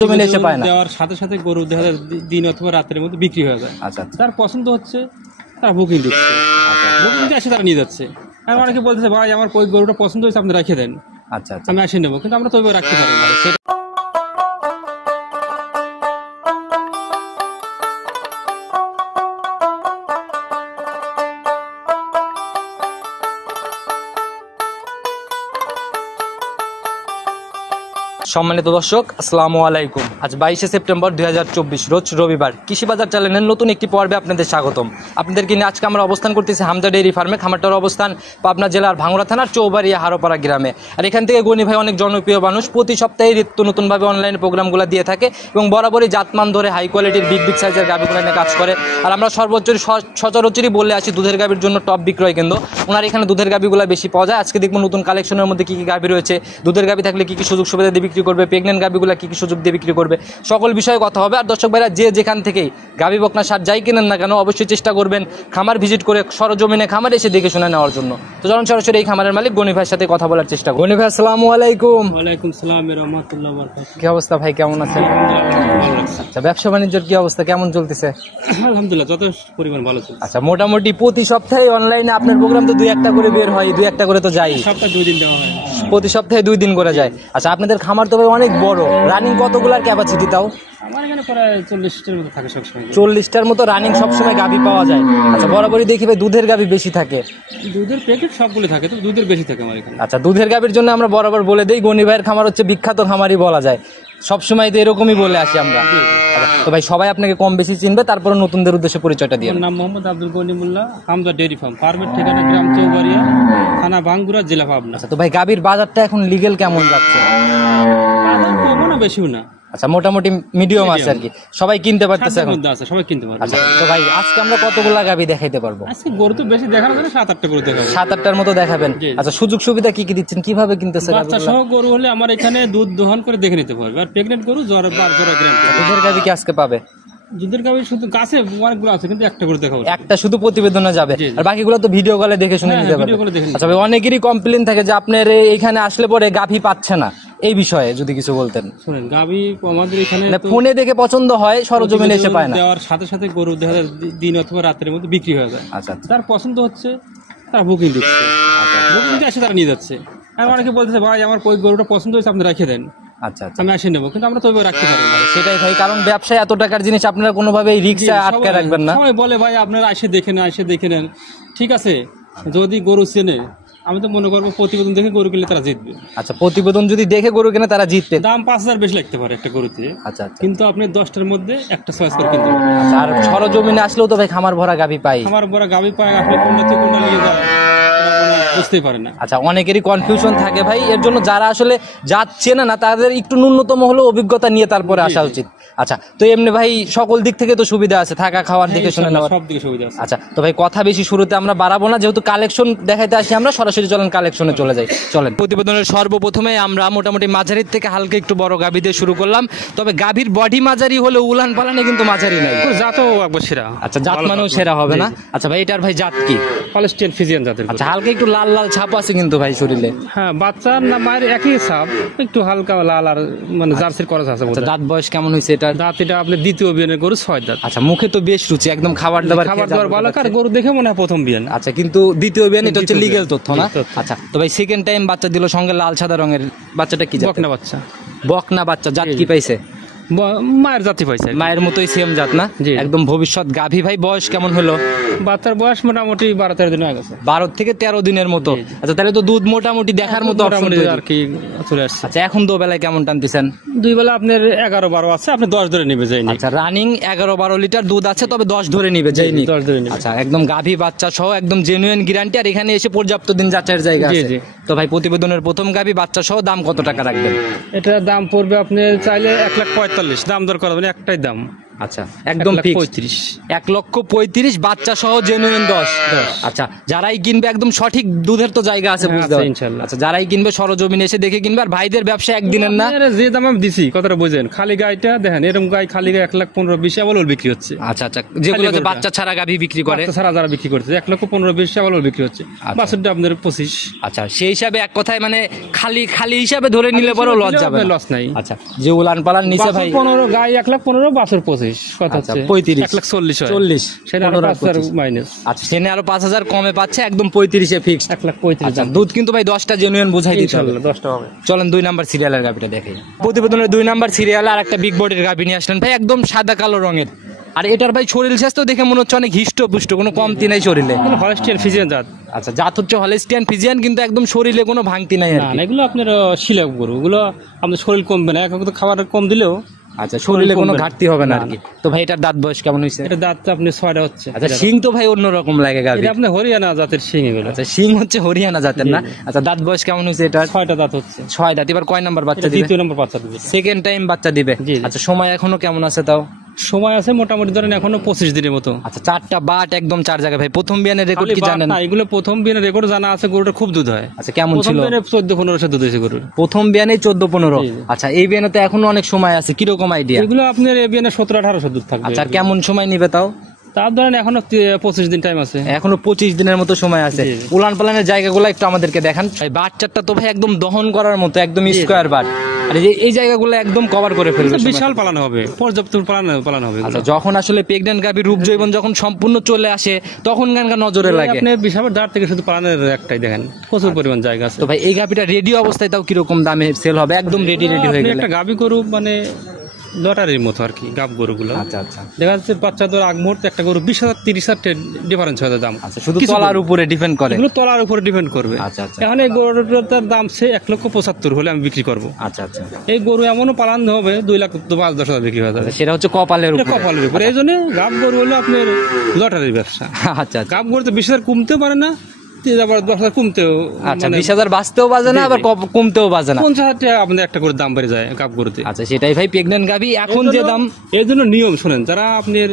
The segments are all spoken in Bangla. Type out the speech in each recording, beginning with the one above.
জমিনে এসে পায় না। দেওয়ার সাথে সাথে গরু দেখা যায় দিন অথবা রাতের মধ্যে বিক্রি হয়ে যায়। আচ্ছা তার পছন্দ হচ্ছে তারা বুকিং দিচ্ছে, বুকিং দিয়ে এসে তারা নিয়ে যাচ্ছে। আর অনেকে বলতেছে ভাই আমার ওই গরুটা পছন্দ হয়েছে আপনি রেখে দেন, আচ্ছা আচ্ছা আমি এসে নেবো, কিন্তু আমরা তো ওইভাবে রাখতে পারি না। সেটা সম্মানিত দর্শক, আসসালামু আলাইকুম। আজ 22শে সেপ্টেম্বর 2024 রোজ রবিবার। কৃষি বাজার চ্যানেলের নতুন একটি পর্বে আপনাদের স্বাগতম। আপনাদেরকে নিয়ে আজকে আমরা অবস্থান করতেছি হামজা ডেইরি ফার্মে। খামারটার অবস্থান পাবনা জেলার ভাঙ্গুড়া থানার চৌবাড়িয়া হারোপাড়া গ্রামে। আর এখান থেকে গনি ভাই অনেক জনপ্রিয় মানুষ, প্রতি সপ্তাহে নিত্য নতুনভাবে অনলাইন প্রোগ্রামগুলো দিয়ে থাকে এবং বরাবরই জাতমান ধরে হাই কোয়ালিটির বিগ সাইজের গাভীগুলো নিয়ে কাজ করে। আর আমরা সর্বোচ্চ সচরাচরই বলে আসি দুধের গাভীর জন্য টপ বিক্রয় কেন্দ্র। ওনার এখানে দুধের গাভীগুলো বেশি পাওয়া যায়। আজকে দেখবো নতুন কালেকশনের মধ্যে কী কী গাভী রয়েছে, দুধের গাভী থাকলে কী কী সুযোগ সুবিধা দিয়ে বিক্রি করবে, প্রেগনেন্ট গাভীগুলো কী কী সুযোগ দিয়ে বিক্রি করবে, সকল বিষয়ে কথা হবে। আর দর্শক ভাইরা যে যেখান থেকেই গাভী বকনা সার যাই কেনেন না কেন অবশ্যই চেষ্টা করবেন খামার ভিজিট করে সরজমিনে খামারে এসে দেখে শুনে নেওয়ার জন্য। তো চলুন সরাসরি এই খামারের মালিক গনি ভাইয়ের সাথে কথা বলার চেষ্টা করি। গনি ভাই আসসালামু আলাইকুম। ওয়ালাইকুম সালাম রাহমাতুল্লাহি ওয়া বারাকাতুহু। কি অবস্থা ভাই, কেমন আছেন? আচ্ছা, ব্যবসা বাণিজ্যের কি অবস্থা, কেমন চলতেছে? আলহামদুলিল্লাহ যথেষ্ট পরিমাণ ভালো চলছে। আচ্ছা, মোটামুটি প্রতি সপ্তাহে অনলাইনে আপনার প্রোগ্রাম তো দুই একটা করে বের হয়, দুই একটা করে তো যাই, সপ্তাহে 2 দিন দেওয়া হয়, প্রতি সপ্তাহে 2 দিন করে যায়। আচ্ছা, আপনাদের খামার তো ভাই অনেক বড়, রানিং কতগুলার ক্যাপাসিটি তাও? আমার এখানে প্রায় 40টার মতো থাকে সবসময়। 40টার মতো রানিং সবসময় গাভী পাওয়া যায়। আচ্ছা, বরাবরই দেখি ভাই দুধের গাভী বেশি থাকে। দুধের প্যাকেট সবগুলো থাকে, তো দুধের বেশি থাকে আমার এখানে। আচ্ছা, দুধের গাভীর জন্য আমরা বরাবর বলে দেই গনি ভাইয়ের খামার হচ্ছে বিখ্যাত খামারই বলা যায়, সবসময় তো এরকমই বলে আসি আমরা। আচ্ছা, তো ভাই সবাই আপনাকে কম বেশি চিনবে, তারপরে নতুনদের উদ্দেশ্যে পরিচয়টা দিয়ে। আমার নাম মোহাম্মদ আব্দুল গনি মোল্লা, হামজা ডেইরি ফার্ম, ফার্মের ঠিকানা গ্রাম চৌবাড়িয়া, থানা ভাঙ্গুড়া, জেলা পাবনা। আচ্ছা, তো ভাই গাভীর বাজারটা এখন লিগেল কেমন যাচ্ছে? বাজার কমও না বেশিও না, আচ্ছা মোটামুটি মিডিয়াম আছে আর কি, সবাই কিনতে পারতেছে এখন। মধ্যে আছে, সবাই কিনতে পারবে। আচ্ছা, তো ভাই আজকে আমরা কতগুলা গাভী দেখাইতে পারবো? আজকে গরু তো বেশি দেখানো যায় না, 7-8টা গরু দেখাবো। 7-8টার মতো দেখাবেন। জি। আচ্ছা, সুযোগ সুবিধা কি কি দিচ্ছেন, কিভাবে কিনতেছে? বাচ্চা সহ গরু হলে আমার এখানে দুধ দহন করে দেখে নিতে পারবে, আর প্রেগনেন্ট গরু জ্বর গ্যারান্টি। দুধের গাভী কি আজকে পাবে? দুধের গাভী শুধু গাছে অনেকগুলো আছে, কিন্তু একটা করে দেখাবো। একটা শুধু প্রতিবেদনে যাবে, জি। আর বাকিগুলো তো ভিডিও কলে দেখে শুনে হ্যাঁ, নিতে ভিডিও পারবে। কলে দেখে নিতে আচ্ছা ভাই, অনেকেরই কমপ্লেন থাকে যে আপনার এখানে আসলে পরে গাভী পাচ্ছে না, এই বিষয়ে যদি কিছু বলতেন। শুনেন, গাভী আমাদের এখানে মানে তো ফোনে দেখে পছন্দ হয়, সরজমিনে এসে পায় না। দেওয়ার সাথে সাথে গরু দেখা যায় দিন অথবা রাতের মধ্যে বিক্রি হয়ে যায়। আচ্ছা আচ্ছা তার পছন্দ হচ্ছে তারা বুকিং দিচ্ছে, বুকিং দিয়ে এসে তারা নিয়ে যাচ্ছে। আর অনেকে বলতেছে ভাই আমার ওই গরুটা পছন্দ হয়েছে আপনি রেখে দেন, আচ্ছা আচ্ছা আমি এসে নেবো, কিন্তু আমরা তো ওইভাবে রাখতে পারি না। সেটাই ভাই, কারণ ব্যবসায় এত টাকার জিনিস আপনারা কোনোভাবে রিক্সা আটকে রাখবেন না। সবাই বলে ভাই আপনারা এসে দেখে নেন, এসে দেখে নেন। ঠিক আছে, যদি গরু চেনে আমি তো মনে করবো প্রতিবেদন দেখে গরু কিনলে তারা জিতবে। আচ্ছা, প্রতিবেদন যদি দেখে গরু কেনে তারা জিতবে। দাম 5,000 বেশি লাগতে পারে একটা গরুতে, আচ্ছা আচ্ছা কিন্তু আপনি 10টার মধ্যে একটা চয়েস করে কিনতে পারবেন। আচ্ছা, আর সরজমিনে আসলেও তো ভাই খামার ভরা গাভী পাই। আমার বড় গাভী পায়, আপনি কোনটা থেকে কোনটা নিয়ে যায় বুঝতেই পারে না। আচ্ছা, অনেকেরই কনফিউশন থাকে ভাই, এর জন্য যারা আসলে যাচ্ছে না তাদের একটু ন্যূনতম হলেও অভিজ্ঞতা নিয়ে তারপরে আসা উচিত। আচ্ছা, তো এমনি ভাই সকল দিক থেকে তো সুবিধা আছে, থাকা খাওয়ার দিকে শুনে নেওয়ার। সব দিকে সুবিধা আছে। আচ্ছা, তো ভাই কথা বেশি শুরুতে আমরা বাড়াবো না, যেহেতু কালেকশন দেখাইতে আসি আমরা, সরাসরি চলেন কালেকশনে চলে যাই। চলেন, প্রতিবেদনের সর্বপ্রথমে আমরা মোটামুটি মাঝারির থেকে হালকা একটু বড় গাভী দিয়ে শুরু করলাম। তবে গাভীর বডি মাঝারি হলে উলান পালানে কিন্তু মাঝারি নাই। জাতও একবার সেরা। আচ্ছা, জাত মানেও সেরা হবে না? আচ্ছা ভাই, এটার ভাই জাত কি? হলস্টিয়ান ফ্রিজিয়ান জাতের। আচ্ছা, হালকা একটু লাল লাল ছাপ আছে কিন্তু ভাই শরীরে। হ্যাঁ, বাচ্চার না মায়ের একই ছাপ, একটু হালকা লাল আর মানে জার্সির করস আছে। আচ্ছা, দাঁত বয়স কেমন হয়েছে এটা? দাঁত এটা আপনি দ্বিতীয় বিয়ানের গরু, 6 দাঁত। আচ্ছা, মুখে তো বেশ রুচি, একদম খাবার দাবার ভালো, কার গরু দেখে মনে হয় প্রথম বিয়ান। আচ্ছা, কিন্তু দ্বিতীয় বিয়ান, এটা হচ্ছে লিগ্যাল তথ্য না? তথ্য। আচ্ছা, তো ভাই সেকেন্ড টাইম বাচ্চা দিল সঙ্গে লাল সাদা রঙের, বাচ্চাটা কি জাত? বকনা বাচ্চা। বকনা বাচ্চা, জাত কি পাইছে? মায়ের জাতি পাইছে, মায়ের মতোই সেম জাত না? জি। একদম ভবিষ্যৎ গাভী। ভাই বয়স কেমন হলো? বাচ্চার বয়স মোটামুটি 12-13 দিন হয়ে গেছে। 12 থেকে 13 দিনের মতো। আচ্ছা, তাহলে তো দুধ মোটামুটি দেখার মতো option তৈরি। আর কি চলে আসছে। আচ্ছা, এখন তো বেলায় কেমন টানতেছেন? 2 বেলা আপনার 11-12 আছে, আপনি 10 ধরে নিবে যায়নি। আচ্ছা, রানিং 11-12 লিটার দুধ আছে, তবে 10 ধরে নিবে যাইনি। 10 ধরে নিবে। আচ্ছা, একদম গাভী বাচ্চা সহ একদম জেনুইন গ্যারান্টি, আর এখানে এসে পর্যাপ্ত দিন যাচাইয়ের জায়গা জি, আছে। জি। তো ভাই প্রতিবেদনের প্রথম গাভী বাচ্চা সহ দাম কত টাকা রাখবেন? এটার দাম পড়বে আপনি চাইলে 1,45,000, দাম দর করা একটাই দাম। আচ্ছা একদম ফিক্স 35। 1,35,000 বাচ্চা সহ জেনুইন 10। আচ্ছা যারাই কিনবে একদম সঠিক দুধের তো জায়গা আছে বুঝতে আছে পারছেন ইনশাআল্লাহ। আচ্ছা যারাই কিনবে সরজমিনে এসে দেখে কিনবে। আর ভাইদের ব্যবসা একদিনের না। আপনারা যে দাম আমি দিছি কথাটা বুঝেন, খালি গাইটা দেখেন এরকম গাই খালি গাই 1,15,20 অ্যাভেলেবল বিক্রি হচ্ছে। আচ্ছা আচ্ছা যেগুলো যে গরুটা। বাচ্চা ছাড়া গাভী বিক্রি করে। বাচ্চা ছাড়া যারা বিক্রি করছে 1,15,20 অ্যাভেলেবল বিক্রি হচ্ছে। বাছুরটা আপনার 25। আচ্ছা সেই হিসাবে এক কথায় মানে খালি খালি হিসাবে ধরে নিলে বড় লস যাবে না। লস নাই। আচ্ছা যে উলান পালান নিচে ভাই 15 গাই 1,15,000 বাছুর 25 কথা আচ্ছা, হচ্ছে 35 1,40,000 হয়। 40 সেটা 15 মাইনাস আচ্ছা সেনে আরো 5,000 কমে পাচ্ছে একদম 35-এ ফিক্সড। 1,35,000 আচ্ছা দুধ কিন্তু ভাই 10টা জেনুইন বুঝাই দিতে হবে। ইনশাআল্লাহ 10টা হবে। চলেন 2 নাম্বার সিরিয়ালের গাভিটা দেখাই। প্রতিবেদনের 2 নাম্বার সিরিয়ালে আর একটা বিগ বডির গাভি নিয়ে আসলেন ভাই একদম সাদা কালো রঙের। আর এটার ভাই শরীর স্বাস্থ্য দেখে মনে হচ্ছে অনেক হিষ্টপুষ্ট, কোনো কমতি নাই শরীরে। হলস্টিয়ান ফিজিয়ান জাত। আচ্ছা জাত হচ্ছে হলস্টিয়ান ফিজিয়ান, কিন্তু একদম শরীরে কোনো ভাঙতি নাই আর না কি। না, এগুলো আপনার শিলাপ গরু, এগুলো আপনার শরীর কমবে না, এক তো খাবার কম দিলেও আচ্ছা শরীরে কোনো কমবে না। ঘাটতি হবে না আর না, কি। তো ভাই এটার দাঁত বয়স কেমন হয়েছে? এটা দাঁত আপনি 6টা হচ্ছে। আচ্ছা শিং তো ভাই অন্যরকম লাগে গাভি। এটা আপনার হরিয়ানা জাতের শিং এগুলো। আচ্ছা শিং হচ্ছে হরিয়ানা জাতের না। আচ্ছা দাঁত বয়স কেমন হয়েছে এটার? 6টা দাঁত হচ্ছে। 6 দাঁত। এবার কয় নাম্বার বাচ্চা এটা দিবে? 2য় নম্বর বাচ্চা দিবে। সেকেন্ড টাইম বাচ্চা দিবে। জি, জি। আচ্ছা সময় এখনো কেমন আছে তাও? সময় আছে মোটামুটি ধরেন এখনো 25 দিনের মতো। আচ্ছা 4টা বাট একদম 4 জায়গায় ভাই। প্রথম বিয়ানের রেকর্ড খালি কি বাট জানেন? না, এগুলো প্রথম বিয়ানের রেকর্ড জানা আছে, গরুটা খুব দুধ হয়। আচ্ছা কেমন প্রথম ছিল? বিয়ানে 14-15 দুধ হয়েছে গরুর। প্রথম বিয়ানে 14-15। জি, জি। আচ্ছা এই বিয়ানে তো এখনো অনেক সময় আছে, কিরকম আইডিয়া? এগুলো আপনার এই বিয়ানে 17-18 দুধ থাকবে। আচ্ছা কেমন সময় নিবে তাও? তার ধরেন এখনো 25 দিন টাইম আছে। এখনো 25 দিনের মতো সময় আছে। জি, জি। উলান পালানের জায়গাগুলো একটু আমাদেরকে দেখান। ভাই বাচ্চাটা তো ভাই একদম দহন করার মতো একদম স্কোয়ার বাট। আর এই জায়গাগুলো একদম কভার করে ফেলবে। বিশাল পালানো হবে, পর্যাপ্ত পালানো হবে। আচ্ছা যখন আসলে প্রেগন্যান্ট গাভী রূপ জৈবন যখন সম্পূর্ণ চলে আসে তখন গানগা নজরে লাগে। আপনি বিশাল দাঁড় থেকে শুধু পালানোর একটাই দেখেন, প্রচুর পরিমাণ জায়গা আছে। তো ভাই এই গাভীটা রেডি অবস্থায় তাও কিরকম দামে সেল হবে? একদম রেডি হয়ে আপনি গেলে। একটা গাভী গরু মানে লটারির মতো আর কি, গাব গরুগুলো আচ্ছা আচ্ছা দেখা যাচ্ছে বাচ্চা তোর আগ মুহূর্তে একটা গরু 20,000-30,000 ডিফারেন্স হয় দাম। আচ্ছা শুধু কিছু তলার গরু। উপরে ডিপেন্ড করে। এগুলো তলার উপরে ডিপেন্ড করবে। আচ্ছা আচ্ছা এখন এই গরুটার দাম সে 1,75,000 হলে আমি বিক্রি করবো। আচ্ছা আচ্ছা এই গরু এমনও পালানো হবে 2,05,000-10,000 বিক্রি হয়ে যাবে। সেটা হচ্ছে কপালের এটা উপরে। কপালের উপরে। এই জন্য গাব গরু হলো আপনার লটারির ব্যবসা। আচ্ছা আচ্ছা গাব গরুতে 20,000 কমতেও পারে না, আবার 10,000 কমতেও আচ্ছা 20,000 বাঁচতেও বাজে না, আবার কমতেও বাজে না। 50,000 টাকা আপনাদের একটা করে দাম বেড়ে যায় গাব গরুতে। আচ্ছা সেটাই ভাই প্রেগন্যান্ট গাভী এখন যে দাম। এই জন্য নিয়ম শোনেন, যারা আপনার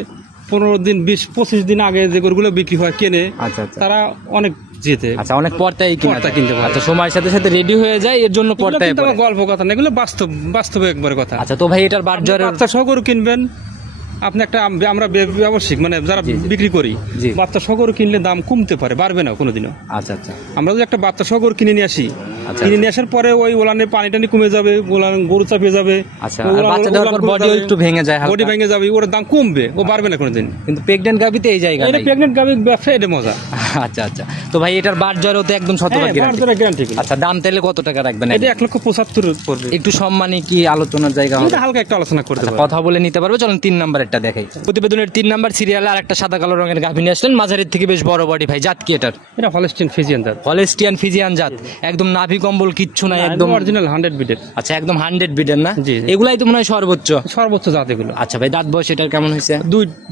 15 দিন 20-25 দিন আগে যে গরুগুলো বিক্রি হয় কেনে, আচ্ছা আচ্ছা তারা অনেক জিতে। আচ্ছা অনেক পর্তায় পর্তা কিনতে পারে। আচ্ছা সময়ের সাথে সাথে রেডি হয়ে যায়, এর জন্য এগুলো পর্তায় কিন্তু পড়ে। আমার গল্প কথা না, এগুলো বাস্তবে একবার কথা। আচ্ছা তো ভাই এটার বাজারের বাচ্চা সহ গরু কিনবেন আপনি একটা, আমরা ব্যবসায়িক মানে যারা বিক্রি করি, জি। বাচ্চা সহ গরু কিনলে দাম কমতে পারে, বাড়বে না কোনোদিনও। আচ্ছা আচ্ছা আমরা যদি একটা বাচ্চা সহ গরু কিনে নিয়ে আসি, আচ্ছা। কিনে নিয়ে আসার পরে ওই ওলানের পানি টানি কমে যাবে, ওলান গরু চাপিয়ে যাবে, আচ্ছা আর বাচ্চা দেওয়ার পর বডিও একটু ভেঙে যায় বডি হালকা। ভেঙে যাবে, ওর দাম কমবে, ও বাড়বে না কোনোদিন। কিন্তু প্রেগন্যান্ট গাভীতে এই জায়গা এটা নাই। প্রেগনেন্ট গাভীর ব্যবসা, এটা মজা। আচ্ছা আচ্ছা তো ভাই এটার বাজারও তো একদম শতভাগ গ্যারান্টি। গ্যারান্টি। আচ্ছা দাম তাহলে কত টাকা রাখবেন? এটা 1,75,000 পড়বে। একটু সম্মানী কি আলোচনার জায়গা হবে? এটা হালকা একটা আলোচনা করতে আচ্ছা, পারবো। কথা বলে নিতে পারবে। চলুন 3 নাম্বারেরটা দেখাই। প্রতিবেদনের 3 নাম্বার সিরিয়ালে আর একটা সাদা কালো রঙের গাভী নিয়ে আসলেন, মাঝারির থেকে বেশ বড় বডি ভাই। জাত কি এটার? এটা হলস্টিয়ান ফিজিয়ান জাত। হলস্টিয়ান ফিজিয়ান জাত। একদম নাভি কম্বল কিচ্ছু নাই, একদম অরিজিনাল 100 বিটের। আচ্ছা একদম 100 বিডের না? জি, জি। এগুলাই তো মনে হয় সর্বোচ্চ। সর্বোচ্চ জাত এগুলো। আচ্ছা ভাই দাঁত বয়স এটার কেমন হয়েছে?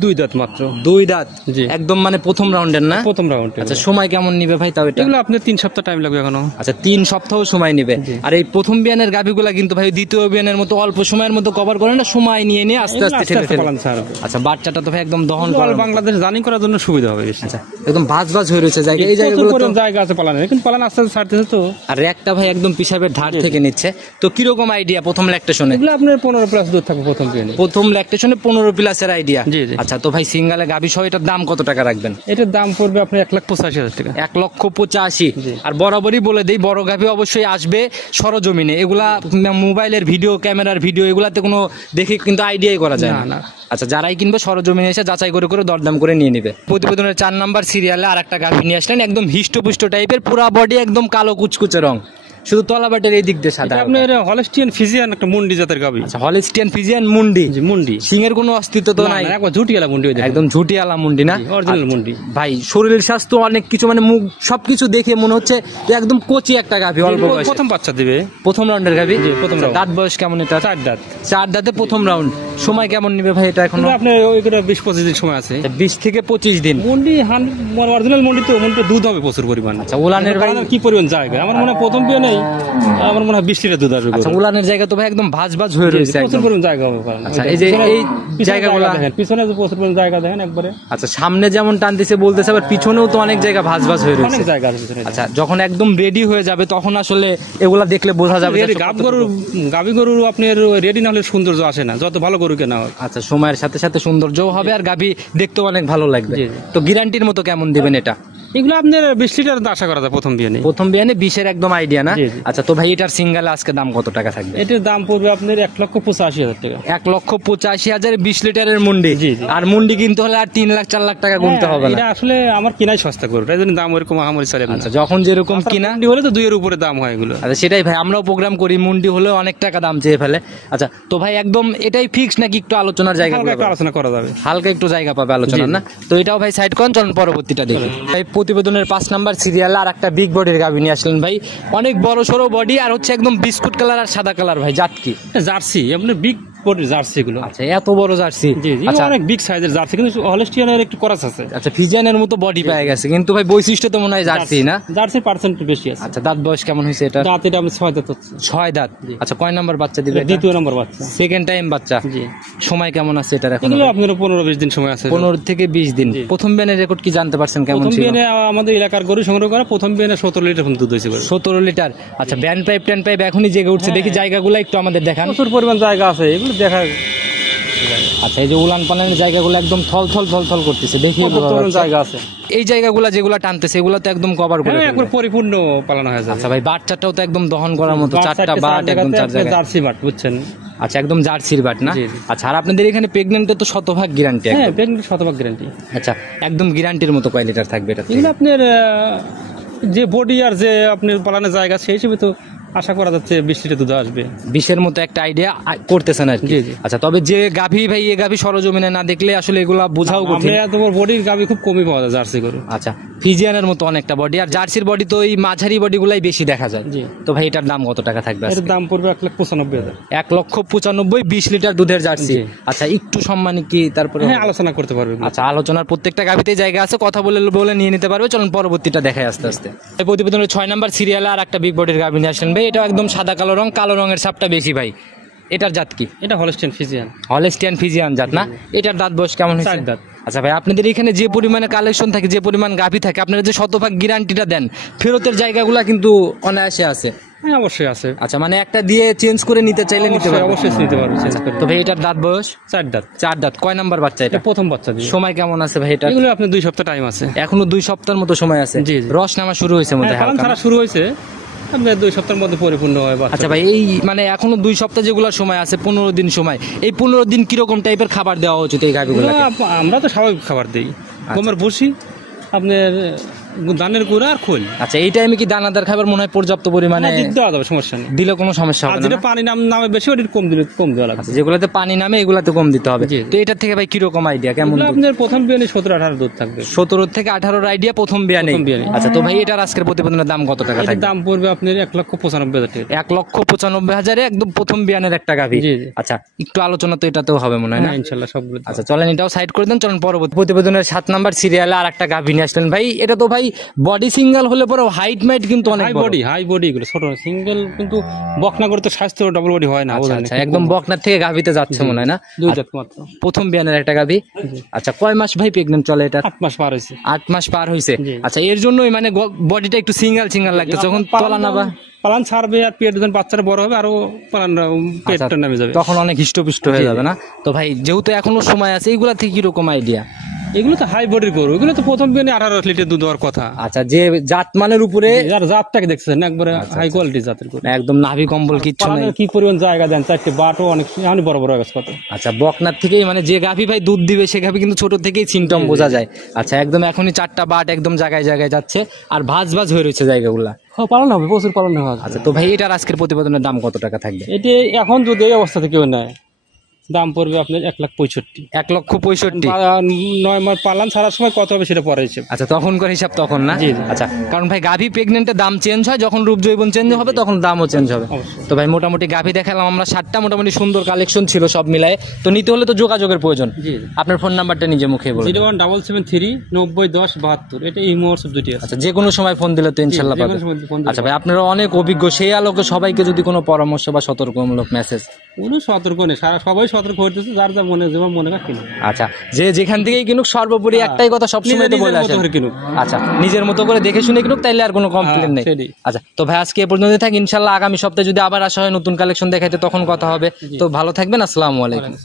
দুই দাঁত মাত্র। 2 দাঁত। জি। একদম মানে প্রথম রাউন্ডের না? প্রথম রাউন্ড। আচ্ছা সময় কেমন নিবে ভাই তাও এটা? এগুলো আপনার 3 সপ্তাহ টাইম লাগবে এখনো। আচ্ছা 3 সপ্তাহ সময় নিবে। আর এই প্রথম বিয়ানের গাভীগুলা কিন্তু ভাই দ্বিতীয় বিয়ানের মতো অল্প সময়ের মতো কভার করে না, সময় নিয়ে নিয়ে আস্তে আস্তে ঠেলে ঠেলে। পালন ছাড়বে। আচ্ছা বাচ্চাটা তো ভাই একদম দহন এগুলো করার মতো। বাংলাদেশ জার্নি করার জন্য সুবিধা হবে বেশি। আচ্ছা একদম ভাজ ভাজ হয়ে রয়েছে জায়গা, এই প্রচুর জায়গাগুলো তো। পরিমাণ জায়গা আছে পালানের, কিন্তু পালান আস্তে আস্তে ছাড়তেছে তো। আর একটা ভাই একদম পিসাবের ধার থেকে নিচ্ছে। তো কিরকম আইডিয়া প্রথম ল্যাকটেশনে? এগুলো আপনার 15+ দুধ থাকবে প্রথম বিয়ানে। প্রথম ল্যাকটেশনে 15 প্লাসের আইডিয়া। জি, জি। আচ্ছা তো ভাই সিঙ্গালে গাভী সহ এটার দাম কত টাকা রাখবেন? এটার দাম পড়বে আপনার 1,85,000 টাকা। 1,85,000। জি। আর বরাবরই বলে দেই বড় গাভী অবশ্যই আসবে সরজমিনে। এগুলা মোবাইলের ভিডিও, ক্যামেরার ভিডিও এগুলাতে কোনো দেখে কিন্তু আইডিয়াই করা যায় না, না। না। আচ্ছা যারাই কিনবে সরজমিনে এসে যাচাই করে করে দরদাম করে নিয়ে নেবে। প্রতিবেদনের 4 নাম্বার সিরিয়ালে আর একটা গাভী নিয়ে আসলেন, একদম হিষ্টপুষ্ট টাইপের, পুরা বডি একদম কালো কুচকুচে রং, শুধু তলাবাটের এই দিক দিয়ে সাদা। এটা আপনার হলস্টিয়ান ফিজিয়ান একটা মুন্ডি জাতের গাভী। আচ্ছা হলিস্টিয়ান ফিজিয়ান মুন্ডি। জি, মুন্ডি। সিংয়ের কোনো অস্তিত্ব তো নাই? একবার ঝুটিয়ালা মুন্ডি ওই দেখেন। একদম ঝুটিয়ালা মুন্ডি না? অরিজিনাল মুন্ডি। ভাই শরীরের স্বাস্থ্য অনেক কিছু মানে মুখ সবকিছু দেখে মনে হচ্ছে যে একদম কোচি একটা গাভী, অল্প বয়সে। প্রথম বাচ্চা দিবে। প্রথম রাউন্ডের গাভী। জি, প্রথম আচ্ছা, রাউন্ড। দাঁত বয়স কেমন এটা? 4 দাঁত। 4 দাঁতে প্রথম রাউন্ড। সময় কেমন নিবে ভাই এটা এখন? কিন্তু আপনার ওইগুলো 20-25 দিন সময় আছে। 20 থেকে 25 দিন। মন্ডি অরিজিনাল মন্ডি তো, মন্ডিতে দুধ হবে প্রচুর পরিমাণ। আচ্ছা উলানের ভাই কি পরিমাণ জায়গা, আমার মনে হয় প্রথম বিয়ে নেই, আমার মনে হয় 20 লিটার দুধ আসবে। আচ্ছা উলানের জায়গা তো ভাই একদম ভাঁজ ভাঁজ হয়ে রয়েছে, প্রচুর একদম পরিমাণ জায়গা হবে। আচ্ছা এই যে এই জায়গাগুলো দেখেন, পিছনে যে প্রচুর পরিমাণ জায়গা দেখেন একবারে। আচ্ছা সামনে যেমন টানতেছে বলতেছে, আবার পিছনেও তো অনেক জায়গা ভাঁজ ভাঁজ হয়ে অনেক রয়েছে। জায়গা আছে পিছনে। আচ্ছা যখন একদম রেডি হয়ে যাবে তখন আসলে এগুলা দেখলে বোঝা যাবে যে আসলে গাভী গরু আপনার রেডি না হলে সৌন্দর্য আসে না, যত ভালো গরু কেনা হয়। আচ্ছা সময়ের সাথে সাথে সৌন্দর্যও হবে আর গাভী দেখতেও অনেক ভালো লাগবে। জি। তো গ্যারান্টির মতো কেমন দিবেন এটা? এগুলো আপনার 20 লিটার আশা করা যায় প্রথম বিয়ে নেই। প্রথম বিয়ানে 20-এর একদম আইডিয়া না? জি, জি। আচ্ছা তো ভাই এটার সিঙ্গেল আজকে দাম কত টাকা থাকবে? এটার দাম পড়বে আপনার 1,85,000 টাকা। 1,85,000 20 লিটারের মুন্ডি। জি, জি। আর মুন্ডি কিনতে হলে আর 3 লাখ 4 লাখ টাকা গুনতে হবে না। এটা আসলে আমার কিনাই সস্তা গরু, তাই জন্য দাম ওরকম আহামরি চলে না। আচ্ছা যখন যেরকম কিনা মুন্ডি হলে তো 2 এর উপরে দাম হয় এগুলো। আচ্ছা সেটাই ভাই, আমরাও প্রোগ্রাম করি, মুন্ডি হলেও অনেক টাকা দাম চেয়ে ফেলে। আচ্ছা তো ভাই একদম এটাই ফিক্স নাকি একটু আলোচনার জায়গা হালকা একটু আলোচনা করা যাবে। হালকা একটু জায়গা পাবে আলোচনার জি, না? তো এটাও ভাই সাইড করেন, চলুন পরবর্তীটা দেখি। ভাই প্রতিবেদনের 5 নাম্বার সিরিয়ালে আর একটা বিগ বডির গাভী নিয়ে আসলেন ভাই, অনেক বড় সড়ো বডি আর হচ্ছে একদম বিস্কুট কালার আর সাদা কালার। ভাই জাত কি? জার্সি, আপনার বিগ বডির জার্সি গুলো। আচ্ছা এত বড় জার্সি? জি জি, আচ্ছা অনেক বিগ সাইজের জার্সি, কিন্তু হলস্টিয়ানের একটু করাস আছে। আচ্ছা ফিজিয়ানের মতো বডি পেয়ে গেছে, কিন্তু ভাই বৈশিষ্ট্য তো মনে হয় জার্সি না? জার্সির পার্সেন্ট বেশি আছে। আচ্ছা দাঁত বয়স কেমন হয়েছে এটা? দাঁত এটা আমি 6 দাঁত হচ্ছে। 6 দাঁত। আচ্ছা কয় নাম্বার বাচ্চা দিবে? 2য় নম্বর বাচ্চা। সেকেন্ড টাইম বাচ্চা। জি। সময় কেমন আছে এটার এখন? এগুলো আপনার 15-20 দিন সময় আছে। 15 থেকে 20 দিন। প্রথম বিয়ানের রেকর্ড কি জানতে পারছেন কেমন প্রথম ছিল? বিয়ানে আমাদের এলাকার গরু সংগ্রহ করা, প্রথম বিয়ানে 17 লিটার দুধ হয়েছে। 17 লিটার। আচ্ছা ব্যান পাইপ ট্যান পাইপ এখনই জেগে উঠছে, দেখি জায়গাগুলো একটু আমাদের দেখান। প্রচুর পরিমাণ জায়গা আছে, এগুলো দেখা। আচ্ছা এই যে উলান পালানের জায়গাগুলো একদম থল থল থল থল করতেছে, দেখি জায়গা আছে। এই জায়গাগুলো যেগুলো টানতেছে এগুলো তো একদম কভার করে ফেলবে। একবার পরিপূর্ণ পালন হয়ে যাবে। আচ্ছা ভাই বাচ্চাটাও তো একদম দহন করার মতো, 4টা বাট একদম 4 জায়গায়। জার্সি বাট বুঝছেন? আচ্ছা একদম জার্সির বাট না? জি, জি। আচ্ছা আর আপনাদের এখানে প্রেগন্যান্টের তো শতভাগ গ্যারান্টি? হ্যাঁ প্রেগন্যান্ট শতভাগ গ্যারান্টি। আচ্ছা একদম গ্যারান্টির মতো কয় লিটার থাকবে এটা? এগুলো আপনার যে বডি আর যে আপনার পালানের জায়গা, সেই হিসেবে তো আশা করা যাচ্ছে 20 লিটার দুধ আসবে। 20-এর মতো একটা আইডিয়া করতেছেন আর কি? জি, জি। আচ্ছা তবে যে গাভী ভাই, এই গাভী সরজমিনে না দেখলে আসলে এগুলা বোঝাও কঠিন। তোমার বডির গাভি খুব কমই পাওয়া যায় জার্সি গরু। আচ্ছা ফিজিয়ানের মতো অনেকটা বডি, আর জার্সির বডি তো এই মাঝারি বডি গুলাই বেশি দেখা যায়। জি। তো ভাই এটার দাম কত টাকা থাকবে? এর দাম পড়বে 1,95,000। 1,95,000 20 লিটার দুধের জার্সি। জি। আচ্ছা একটু সম্মান কি তারপরে? হ্যাঁ আলোচনা করতে পারবে। আচ্ছা আলোচনার প্রত্যেকটা গাভিতেই জায়গা আছে, কথা বলে বলে নিয়ে নিতে পারবে। চলুন পরবর্তীটা দেখাই আস্তে আস্তে। এই প্রতিবেদনের 6 নাম্বার সিরিয়ালে আর একটা বিগ বডির গাভি নিয়ে আসলেন ভাই, এটা একদম সাদা কালো রং, কালো রঙের সাপটা বেশি ভাই। এটার জাত কি? এটা হলস্টিয়ান ফিজিয়ান। হলস্টিয়ান ফিজিয়ান জাত না? এটার দাঁত বয়স কেমন হয়েছে? 4 দাঁত। আচ্ছা ভাই আপনাদের এখানে যে পরিমাণে কালেকশন থাকে, যে পরিমাণ গাভি থাকে, আপনারা যে শতভাগ গ্যারান্টিটা দেন, ফেরতের জায়গাগুলা কিন্তু অনায়াসে আছে। হ্যাঁ অবশ্যই আছে। আচ্ছা মানে একটা দিয়ে চেঞ্জ করে নিতে চাইলে নিতে পারবে? অবশ্যই নিতে পারবে। তো ভাই এটার দাঁত বয়স? 4 দাঁত। 4 দাঁত। কয় নাম্বার বাচ্চা এটা? এটা প্রথম বাচ্চা দিয়ে। সময় কেমন আছে ভাই এটা? এগুলো আপনার 2 সপ্তাহ টাইম আছে। এখনো 2 সপ্তাহের মতো সময় আছে। জি, জি। রস নামা শুরু হয়েছে মধ্যে পালন হালকা? ছাড়া শুরু হয়েছে, আপনার 2 সপ্তাহের মধ্যে পরিপূর্ণ হয় বাচ্চা। আচ্ছা ভাই এই মানে এখনো 2 সপ্তাহ যেগুলো সময় আছে, 15 দিন সময়, এই 15 দিন কিরকম টাইপের খাবার দেওয়া উচিত এই গাভিগুলো? আমরা তো স্বাভাবিক খাবার দিই, গমের ভুসি, আপনার ধানের গুঁড়া আর খোল। আচ্ছা এই টাইমে কি দানাদার খাবার মনে হয় পর্যাপ্ত পরিমাণে দেওয়া যাবে, সমস্যা নেই। দিলে কোনো সমস্যা আর হবে যেটা না? পানি নামে বেশি, ওটা কম দিলে কম দেওয়া লাগবে। আচ্ছা যেগুলোতে পানি নামে এগুলাতে কম দিতে হবে। জি। তো এটার থেকে ভাই কিরকম আইডিয়া কেমন? এগুলো আপনার প্রথম বিয়ানে 17-18 দুধ থাকবে। 17 থেকে 18 আইডিয়া প্রথম বিয়ানে। প্রথম বিয়ানে। আচ্ছা তো ভাই এটার আজকের প্রতিবেদনের দাম কত টাকা এটার থাকবে? দাম পড়বে আপনার 1,95,000 টাকা। 1,95,000 একদম প্রথম বিয়ানের একটা গাভি। জি, জি। আচ্ছা একটু আলোচনা তো এটাতেও হবে মনে হয় না? হ্যাঁ ইনশাআল্লাহ সবগুলো। আচ্ছা চলেন এটাও সাইড করে দেন, চলেন পরবর্তী প্রতিবেদনের 7 নাম্বার সিরিয়ালে আর একটা গাভি নিয়ে আসলেন ভাই। এটা তো ভাই বডি সিঙ্গেল হলে পরে হাইট মাইট কিন্তু অনেক হাই বড়। বডি এগুলো ছোট সিঙ্গেল, কিন্তু বকনা করে তো স্বাস্থ্য ডাবল বডি হয় না। আচ্ছা আচ্ছা একদম বকনার থেকে গাভিতে যাচ্ছে মনে হয় না? 2 জাত মাত্র। প্রথম বিয়ানের একটা গাভি। আচ্ছা কয় মাস ভাই প্রেগন্যান্ট চলে এটা? 8 মাস পার হয়েছে। 8 মাস পার হয়েছে। জি। আচ্ছা এর জন্যই মানে বডিটা একটু সিঙ্গেল সিঙ্গেল লাগছে, যখন তলা নাবা পালান ছাড়বে আর পেট যখন বাচ্চারা বড় হবে আরো পালান পেটটা নামে যাবে, তখন অনেক হিষ্টপুষ্ট হয়ে যাবে না? তো ভাই যেহেতু এখনো সময় আছে, এইগুলা থেকে কিরকম আইডিয়া? এগুলো তো হাই বডির গরু, এগুলো তো প্রথম বিয়ানে 18 লিটার দুধ দেওয়ার কথা। আচ্ছা যে জাত মানের উপরে যার জাতটাকে দেখছেন একবারে হাই কোয়ালিটির জাতের গরু, একদম নাভি কম্বল কিচ্ছু নাই। পালানের কি পরিমাণ জায়গা দেন, 4টে বাটও অনেক বড় বড় হয়ে গেছে কত। আচ্ছা বকনার থেকেই মানে যে গাভী ভাই দুধ দিবে সে গাভী কিন্তু ছোট থেকেই সিমটম বোঝা যায়। আচ্ছা একদম এখনই 4টা বাট একদম জায়গায় জায়গায় যাচ্ছে আর ভাজ ভাজ হয়ে রয়েছে জায়গাগুলা। পালন হবে, প্রচুর পালন হবে। আচ্ছা তো ভাই এটার আজকের প্রতিবেদনের দাম কত টাকা থাকবে? এটি এখন যদি এই অবস্থা থেকে কেউ নেয় দাম পড়বে আপনার 1,65,000। 1,65,000। 9 মাস পালান ছাড়ার সময় কত হবে সেটা পরে হিসেব। আচ্ছা, তখন করে হিসাব তখন না? জি, জি। আচ্ছা, কারণ ভাই গাভী প্রেগনেন্টে দাম চেঞ্জ হয়, যখন রূপ জৈবন চেঞ্জ হবে তখন দামও চেঞ্জ হবে। অবশ্যই। তো ভাই মোটামুটি গাভী দেখালাম আমরা 7টা, মোটামুটি সুন্দর কালেকশন ছিল সব মিলায়ে। তো নিতে হলে তো যোগাযোগের প্রয়োজন। জি। আপনার ফোন নাম্বারটা নিজে মুখে বলুন। 01773 9010 72, এটা ইমো হোয়াটসঅ্যাপ দুটি আছে। আচ্ছা, যে কোনো সময় ফোন দিলে তো ইনশাল্লাহ যে কোনো পাবে। সময় ফোন দিলে আচ্ছা ভাই, আপনারা অনেক অভিজ্ঞ, সেই আলোকে সবাইকে যদি কোনো পরামর্শ বা সতর্কমূলক মেসেজ। কোনো সতর্ক নেই, সবাই সতর্ক হইতেছে, যার যা মনে যেমন মনে রাখেন। আচ্ছা, যে যেখান থেকেই কিনুক সর্বোপরি একটাই কথা সবসময় তো বলে আসেন, কিনুক। আচ্ছা নিজের মতো করে দেখে শুনে কিনুক, তাইলে আর কোনো কমপ্লেন নেই। সেটাই। আচ্ছা, তো ভাই আজকে এ পর্যন্ত থাক, ইনশাল্লাহ আগামী সপ্তাহে যদি আবার আসা হয় নতুন কালেকশন দেখাইতে তখন কথা হবে। তো ভালো থাকবেন, আসসালামু আলাইকুম।